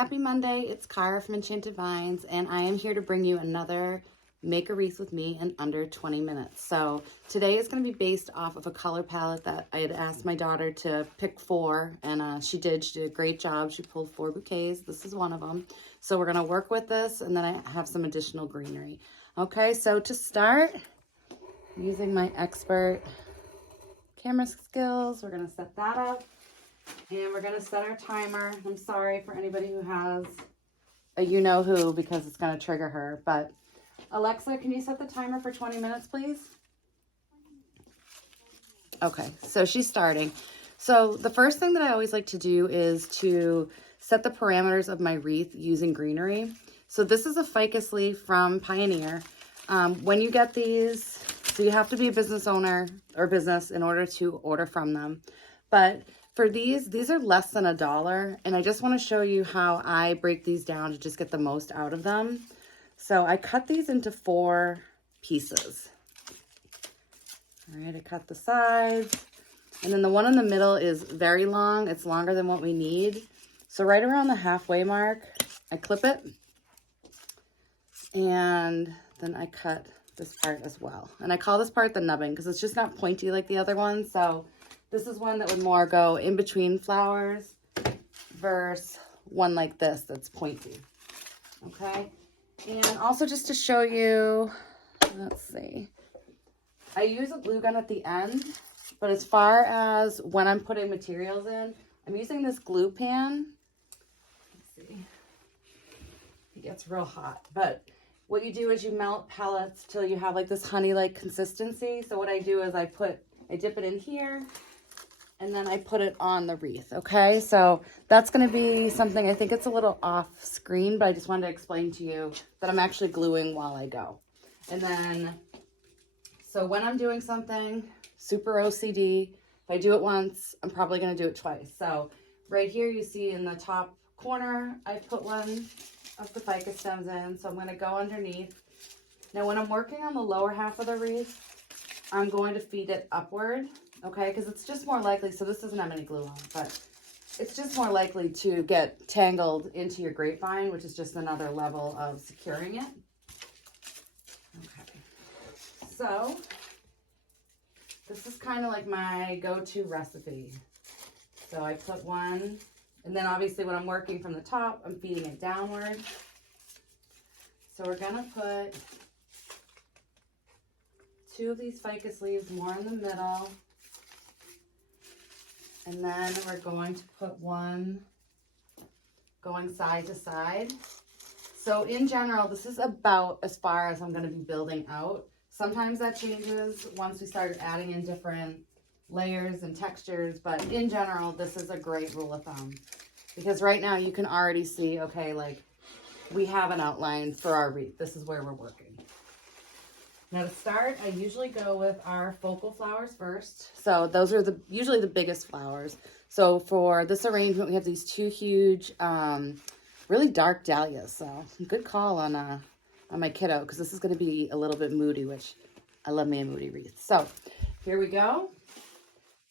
Happy Monday, it's Cara from Enchanted Vines, and I am here to bring you another Make a Wreath with me in under 20 minutes. So today is going to be based off of a color palette that I had asked my daughter to pick 4, and she did a great job. She pulled 4 bouquets. This is one of them. So we're going to work with this, and then I have some additional greenery. Okay, so to start, using my expert camera skills, we're going to set that up. And we're going to set our timer. I'm sorry for anybody who has a you-know-who because it's going to trigger her. But Alexa, can you set the timer for 20 minutes, please? Okay, so she's starting. So the first thing that I always like to do is to set the parameters of my wreath using greenery. So this is a ficus leaf from Pioneer. When you get these, so you have to be a business owner or business in order to order from them. But for these are less than $1, and I just want to show you how I break these down to just get the most out of them. So I cut these into 4 pieces. All right, I cut the sides, and then the one in the middle is very long. It's longer than what we need. So right around the halfway mark, I clip it, and then I cut this part as well. And I call this part the nubbing because it's just not pointy like the other one. So this is one that would more go in between flowers versus one like this that's pointy. Okay. And also just to show you, let's see, I use a glue gun at the end, but as far as when I'm putting materials in, I'm using this glue pan. Let's see. It gets real hot, but what you do is you melt pellets till you have like this honey-like consistency. So what I do is I dip it in here, and then I put it on the wreath, okay? So that's gonna be something, I think it's a little off screen, but I just wanted to explain to you that I'm actually gluing while I go. And then, so when I'm doing something super OCD, if I do it once, I'm probably gonna do it twice. So right here you see in the top corner, I put one of the ficus stems in, so I'm gonna go underneath. Now when I'm working on the lower half of the wreath, I'm going to feed it upward. Okay, because it's just more likely, so this doesn't have any glue on, but it's just more likely to get tangled into your grapevine, which is just another level of securing it. Okay, so this is kind of like my go-to recipe. So I put one, and then obviously when I'm working from the top, I'm feeding it downward. So we're gonna put 2 of these ficus leaves more in the middle. And then we're going to put one going side to side. So in general, this is about as far as I'm going to be building out. Sometimes that changes once we start adding in different layers and textures, but in general, this is a great rule of thumb. Because right now you can already see, okay, like we have an outline for our wreath. This is where we're working. Now to start, I usually go with our focal flowers first. So those are usually the biggest flowers. So for this arrangement, we have these 2 huge, really dark dahlias. So good call on my kiddo, because this is going to be a little bit moody, which I love me a moody wreath. So here we go.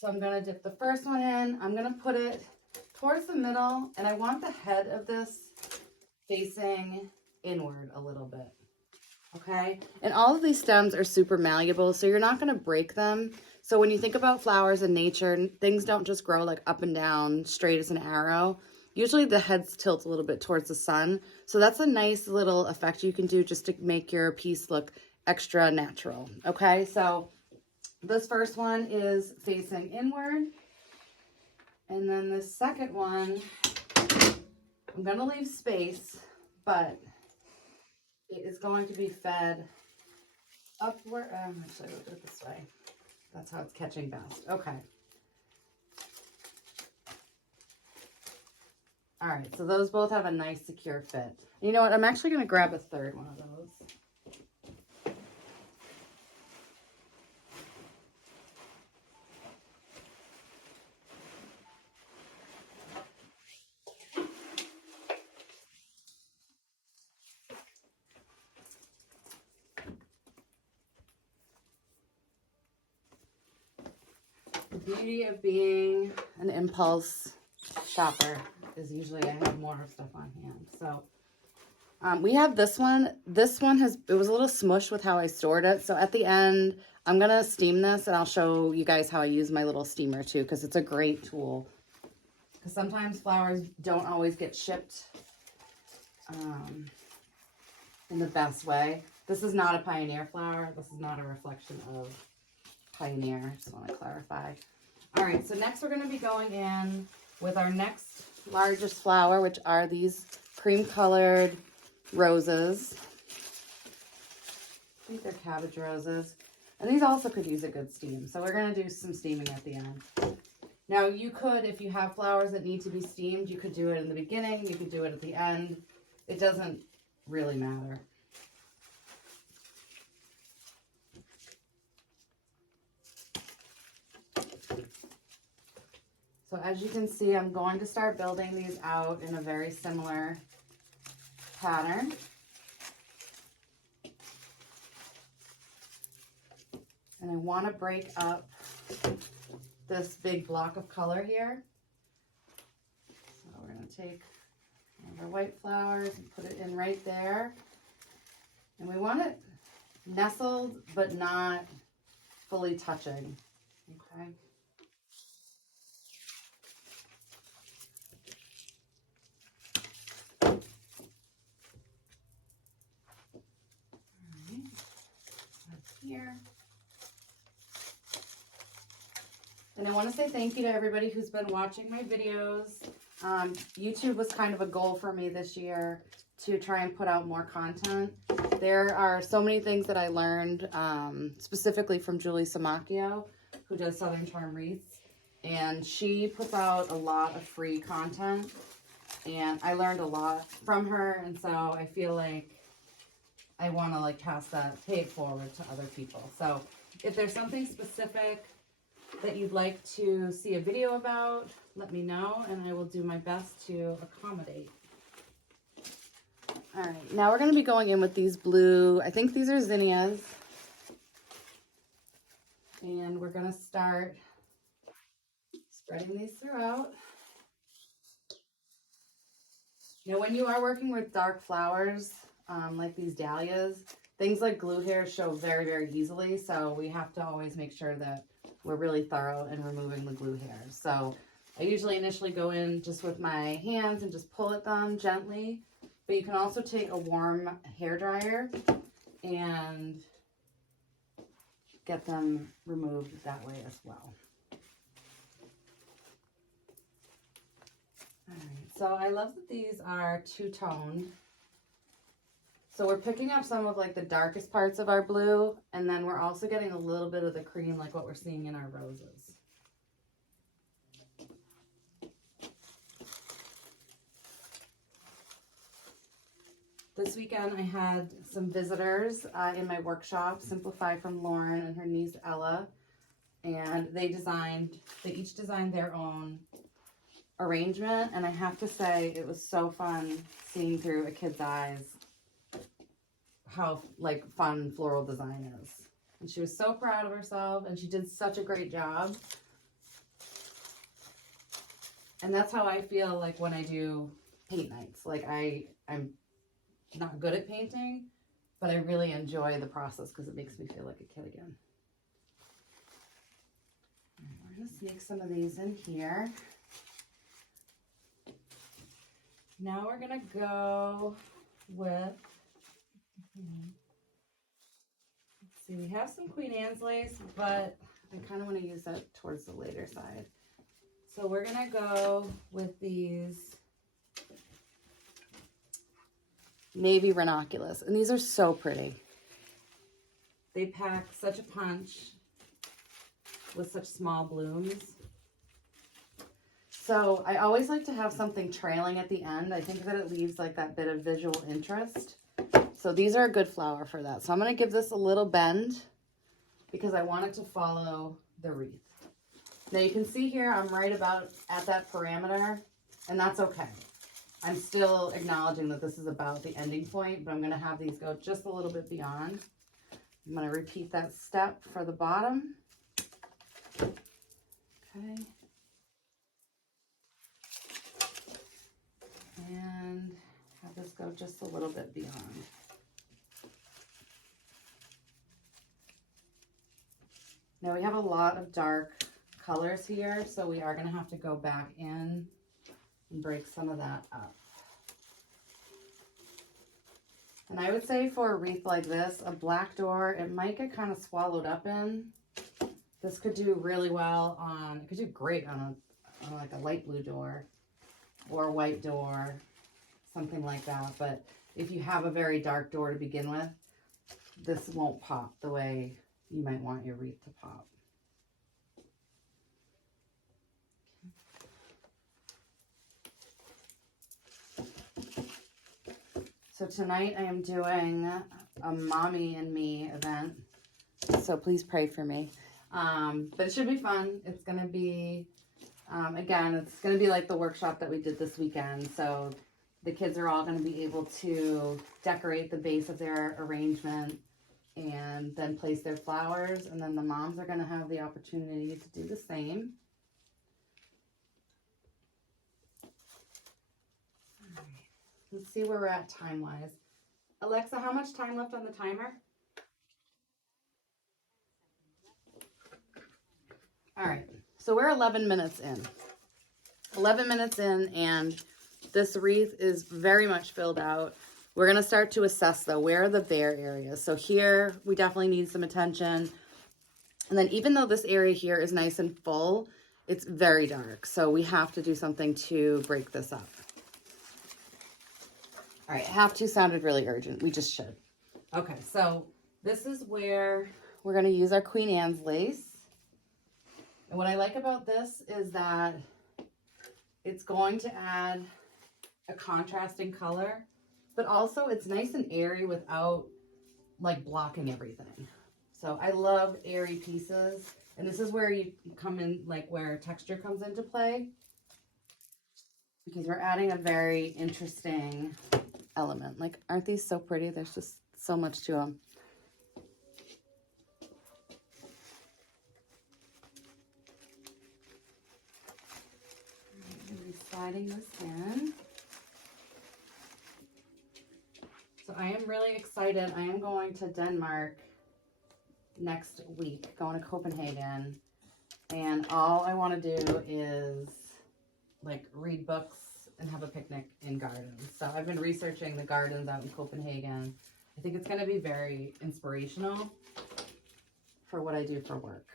So I'm going to dip the first one in. I'm going to put it towards the middle, and I want the head of this facing inward a little bit. Okay, and all of these stems are super malleable, so you're not going to break them. So when you think about flowers in nature, things don't just grow like up and down straight as an arrow. Usually the heads tilt a little bit towards the sun. So that's a nice little effect you can do just to make your piece look extra natural. Okay, so this first one is facing inward. And then the second one, I'm going to leave space, but it is going to be fed upward. Actually, we'll do it this way. That's how it's catching best. Okay. All right, so those both have a nice secure fit. You know what? I'm actually going to grab a third one of those. The beauty of being an impulse shopper is usually I have more stuff on hand. So we have this one. This one it was a little smushed with how I stored it. So at the end, I'm going to steam this and I'll show you guys how I use my little steamer too, because it's a great tool. Because sometimes flowers don't always get shipped in the best way. This is not a Pioneer flower. This is not a reflection of Pioneer. I just want to clarify. All right, so next we're going to be going in with our next largest flower, which are these cream colored roses. I think they're cabbage roses. And these also could use a good steam. So we're going to do some steaming at the end. Now you could, if you have flowers that need to be steamed, you could do it in the beginning. You could do it at the end. It doesn't really matter. So as you can see, I'm going to start building these out in a very similar pattern. And I want to break up this big block of color here. So we're going to take one of our white flowers and put it in right there. And we want it nestled but not fully touching. Okay. Here. And I want to say thank you to everybody who's been watching my videos. YouTube was kind of a goal for me this year to try and put out more content. There are so many things that I learned specifically from Julie Samacchio, who does Southern Charm Wreaths. And she puts out a lot of free content. And I learned a lot from her. And so I feel like I want to like pay it forward to other people. So if there's something specific that you'd like to see a video about, let me know and I will do my best to accommodate. All right, now we're going to be going in with these blue, I think these are zinnias. And we're going to start spreading these throughout. You know, when you are working with dark flowers, like these dahlias, things like glue hairs show very, very easily. So we have to always make sure that we're really thorough in removing the glue hairs. So I usually initially go in just with my hands and just pull at them gently. But you can also take a warm hair dryer and get them removed that way as well. All right, so I love that these are two-toned. So we're picking up some of like the darkest parts of our blue, and then we're also getting a little bit of the cream like what we're seeing in our roses. This weekend I had some visitors in my workshop, Simplify from Lauren and her niece Ella, and they each designed their own arrangement, and I have to say it was so fun seeing through a kid's eyes how like fun floral design is. And she was so proud of herself and she did such a great job. And that's how I feel like when I do paint nights. Like I'm not good at painting, but I really enjoy the process because it makes me feel like a kid again. We're going to sneak some of these in here. Now we're going to go with, let's see, we have some Queen Anne's lace, but I kind of want to use that towards the later side. So we're going to go with these navy ranunculus, and these are so pretty. They pack such a punch with such small blooms. So I always like to have something trailing at the end. I think that it leaves like that bit of visual interest. So these are a good flower for that. So I'm going to give this a little bend because I want it to follow the wreath. Now you can see here I'm right about at that parameter, and that's okay. I'm still acknowledging that this is about the ending point, but I'm going to have these go just a little bit beyond. I'm going to repeat that step for the bottom. Okay. go just a little bit beyond. Now we have a lot of dark colors here, so we are going to have to go back in and break some of that up. And I would say for a wreath like this, a black door, it might get kind of swallowed up in. This could do really well on, it could do great on like a light blue door or a white door, something like that. But if you have a very dark door to begin with, this won't pop the way you might want your wreath to pop. So tonight I am doing a mommy and me event, so please pray for me. But it should be fun. It's going to be, again, it's going to be like the workshop that we did this weekend. So the kids are all going to be able to decorate the base of their arrangement and then place their flowers. And then the moms are going to have the opportunity to do the same. All right. Let's see where we're at time-wise. Alexa, how much time left on the timer? All right, so we're 11 minutes in. 11 minutes in, and this wreath is very much filled out. We're gonna start to assess though, where are the bare areas? So here, we definitely need some attention. And then even though this area here is nice and full, it's very dark. So we have to do something to break this up. All right, have to sounded really urgent. We just should. Okay, so this is where we're gonna use our Queen Anne's lace. And what I like about this is that it's going to add a contrasting color, but also it's nice and airy without like blocking everything. So I love airy pieces. And this is where you come in, like where texture comes into play, because we're adding a very interesting element. Like, aren't these so pretty? There's just so much to them. Sliding this in. So I am really excited. I am going to Denmark next week, going to Copenhagen, and all I want to do is like read books and have a picnic in gardens. So I've been researching the gardens out in Copenhagen. I think it's going to be very inspirational for what I do for work.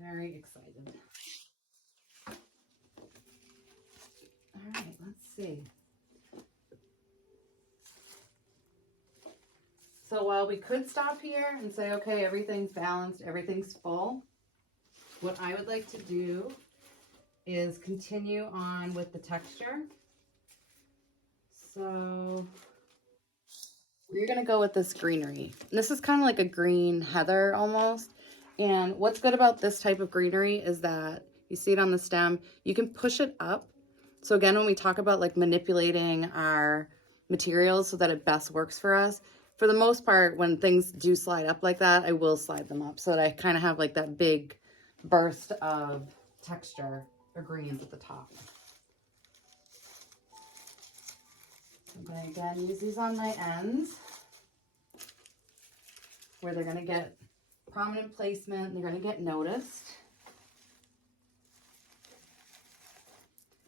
Very excited. All right, let's see. So while we could stop here and say, okay, everything's balanced, everything's full, what I would like to do is continue on with the texture. So we're going to go with this greenery. And this is kind of like a green heather almost. And what's good about this type of greenery is that you see it on the stem, you can push it up. So again, when we talk about like manipulating our materials so that it best works for us, for the most part, when things do slide up like that, I will slide them up so that I kind of have like that big burst of texture or greens at the top. I'm going to again use these on my ends where they're going to get prominent placement, they're going to get noticed.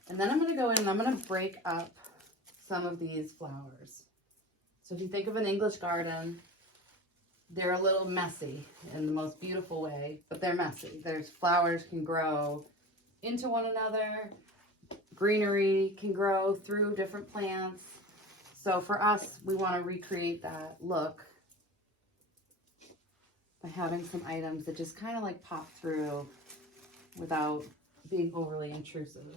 And then I'm going to go in and I'm going to break up some of these flowers. So if you think of an English garden, they're a little messy in the most beautiful way, but they're messy. There's flowers can grow into one another. Greenery can grow through different plants. So for us, we want to recreate that look by having some items that just kind of like pop through without being overly intrusive.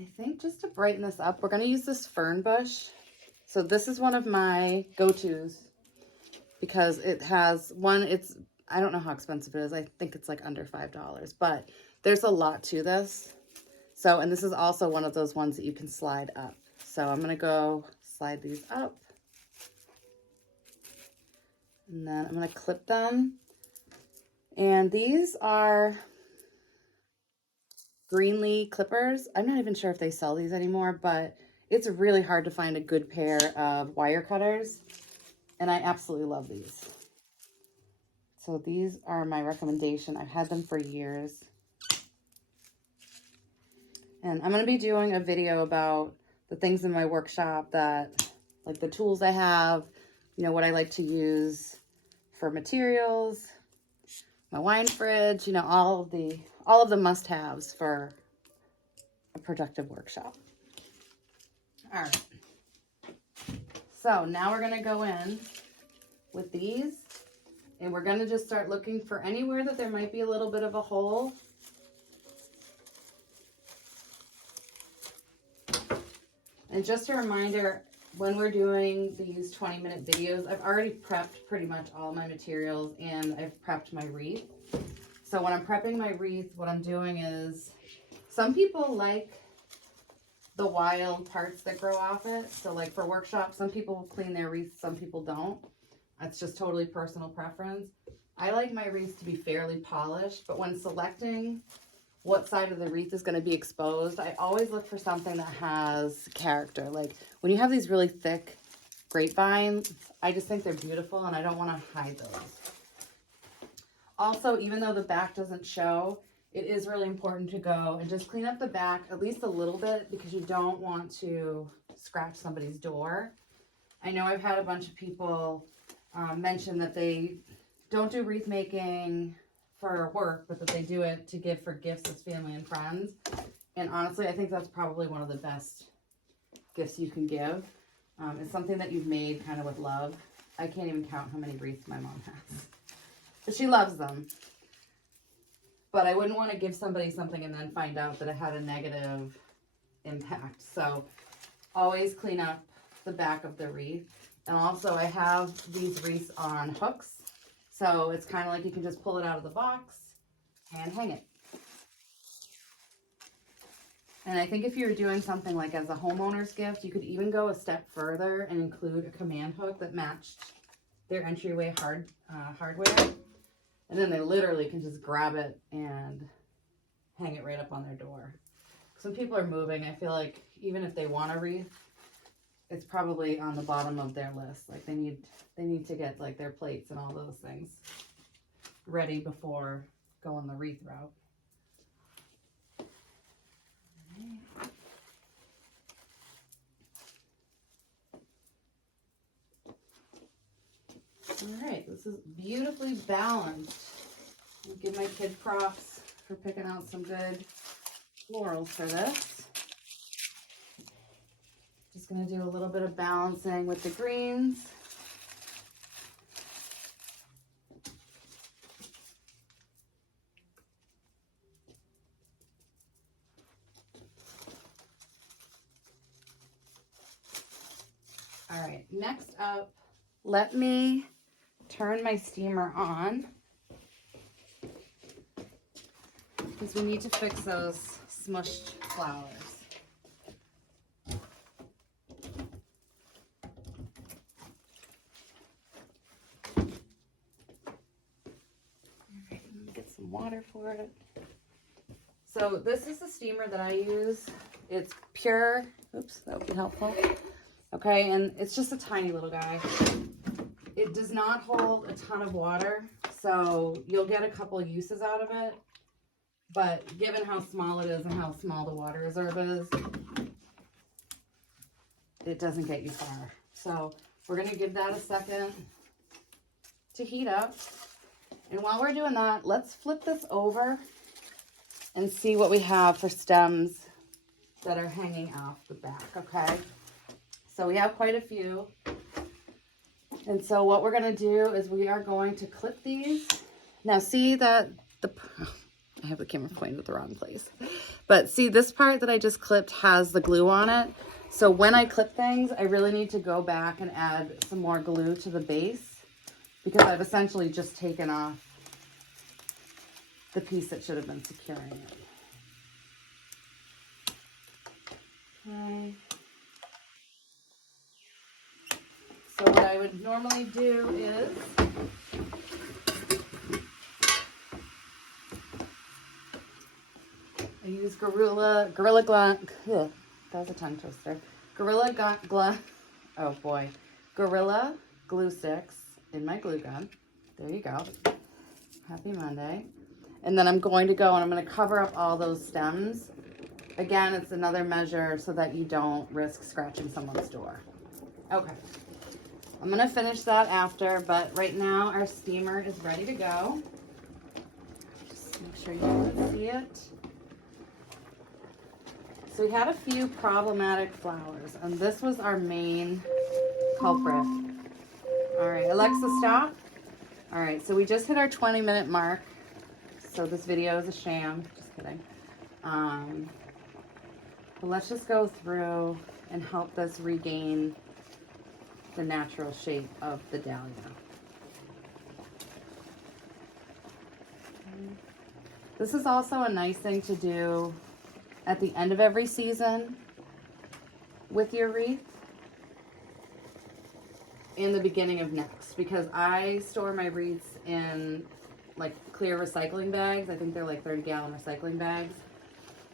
I think just to brighten this up, we're going to use this fern bush. So this is one of my go-tos because it has one, I don't know how expensive it is. I think it's like under $5, but there's a lot to this. So, and this is also one of those ones that you can slide up. So I'm going to go slide these up. And then I'm going to clip them. And these are greenery clippers. I'm not even sure if they sell these anymore, but it's really hard to find a good pair of wire cutters. And I absolutely love these. So these are my recommendation. I've had them for years. And I'm going to be doing a video about the things in my workshop that, like the tools I have, you know, what I like to use for materials, my wine fridge, you know, all of the must-haves for a productive workshop. All right. So now we're going to go in with these, and we're going to just start looking for anywhere that there might be a little bit of a hole. And just a reminder, when we're doing these 20-minute videos, I've already prepped pretty much all my materials, and I've prepped my wreath. So when I'm prepping my wreath, what I'm doing is, some people like the wild parts that grow off it. So like for workshops, some people clean their wreaths, some people don't. That's just totally personal preference. I like my wreaths to be fairly polished, but when selecting what side of the wreath is going to be exposed, I always look for something that has character. Like when you have these really thick grapevines, I just think they're beautiful and I don't want to hide those. Also, even though the back doesn't show, it is really important to go and just clean up the back at least a little bit, because you don't want to scratch somebody's door. I know I've had a bunch of people mention that they don't do wreath making for work, but that they do it to give for gifts as family and friends. And honestly, I think that's probably one of the best gifts you can give. It's something that you've made kind of with love. I can't even count how many wreaths my mom has, but she loves them. But I wouldn't want to give somebody something and then find out that it had a negative impact. So always clean up the back of the wreath. And also I have these wreaths on hooks. So it's kind of like you can just pull it out of the box and hang it. And I think if you're doing something like as a homeowner's gift, you could even go a step further and include a command hook that matched their entryway hardware. And then they literally can just grab it and hang it right up on their door. Some people are moving. I feel like even if they want a wreath, it's probably on the bottom of their list. Like they need to get like their plates and all those things ready before going the wreath route. All right, this is beautifully balanced. I'll give my kid props for picking out some good florals for this. Just going to do a little bit of balancing with the greens. All right, next up, let me turn my steamer on, because we need to fix those smooshed flowers. Get some water for it. So this is the steamer that I use. It's pure. Oops, that would be helpful. Okay, and it's just a tiny little guy. It does not hold a ton of water, so you'll get a couple uses out of it. But given how small it is and how small the water reserve is, it doesn't get you far. So we're going to give that a second to heat up. And while we're doing that, let's flip this over and see what we have for stems that are hanging off the back, okay? So we have quite a few. And so what we're going to do is we are going to clip these. Now see that I have the camera pointed at the wrong place. But see, this part that I just clipped has the glue on it. So when I clip things, I really need to go back and add some more glue to the base, because I've essentially just taken off the piece that should have been securing it. Okay. So what I would normally do is I use Gorilla Glue. That was a tongue twister. Gorilla glue sticks in my glue gun. There you go. Happy Monday. And then I'm going to go and I'm going to cover up all those stems. Again, it's another measure so that you don't risk scratching someone's door. Okay. I'm going to finish that after, but right now our steamer is ready to go. Just make sure you can see it. So we had a few problematic flowers, and this was our main culprit. All right, Alexa, stop. All right, so we just hit our 20-minute mark. So this video is a sham. Just kidding. But let's just go through and help this regain the natural shape of the dahlia. This is also a nice thing to do at the end of every season with your wreath in the beginning of next, because I store my wreaths in like clear recycling bags. I think they're like 30-gallon recycling bags.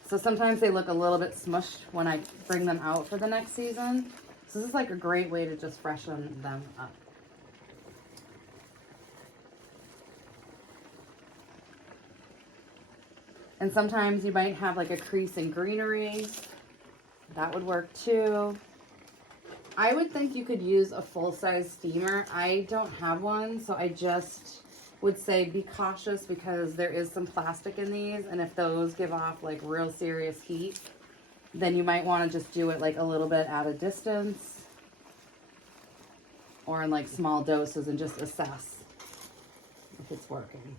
So sometimes they look a little bit smushed when I bring them out for the next season. So this is like a great way to just freshen them up. And sometimes you might have like a crease in greenery. That would work too. I would think you could use a full-size steamer. I don't have one, so I just would say be cautious because there is some plastic in these, and if those give off like real serious heat, then you might want to just do it like a little bit at a distance or in like small doses and just assess if it's working.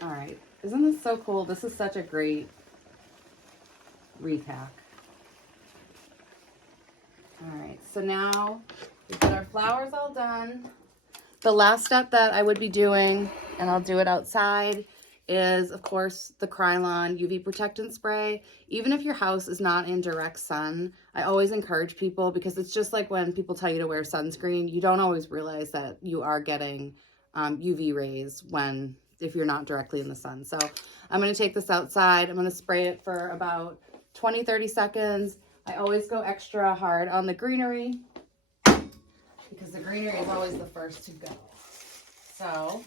All right, isn't this so cool? This is such a great wreath hack. All right, so now we've got our flowers all done. The last step that I would be doing, and I'll do it outside, is of course the Krylon UV protectant spray. Even if your house is not in direct sun, I always encourage people, because it's just like when people tell you to wear sunscreen, you don't always realize that you are getting UV rays if you're not directly in the sun. So I'm going to take this outside. I'm going to spray it for about 20-30 seconds. I always go extra hard on the greenery because the greenery is always the first to go. So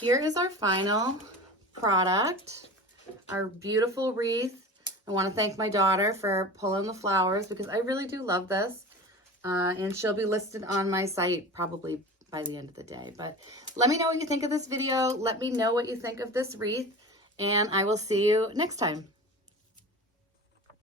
here is our final product, our beautiful wreath. I want to thank my daughter for pulling the flowers because I really do love this. And she'll be listed on my site probably by the end of the day. But let me know what you think of this video. Let me know what you think of this wreath, and I will see you next time.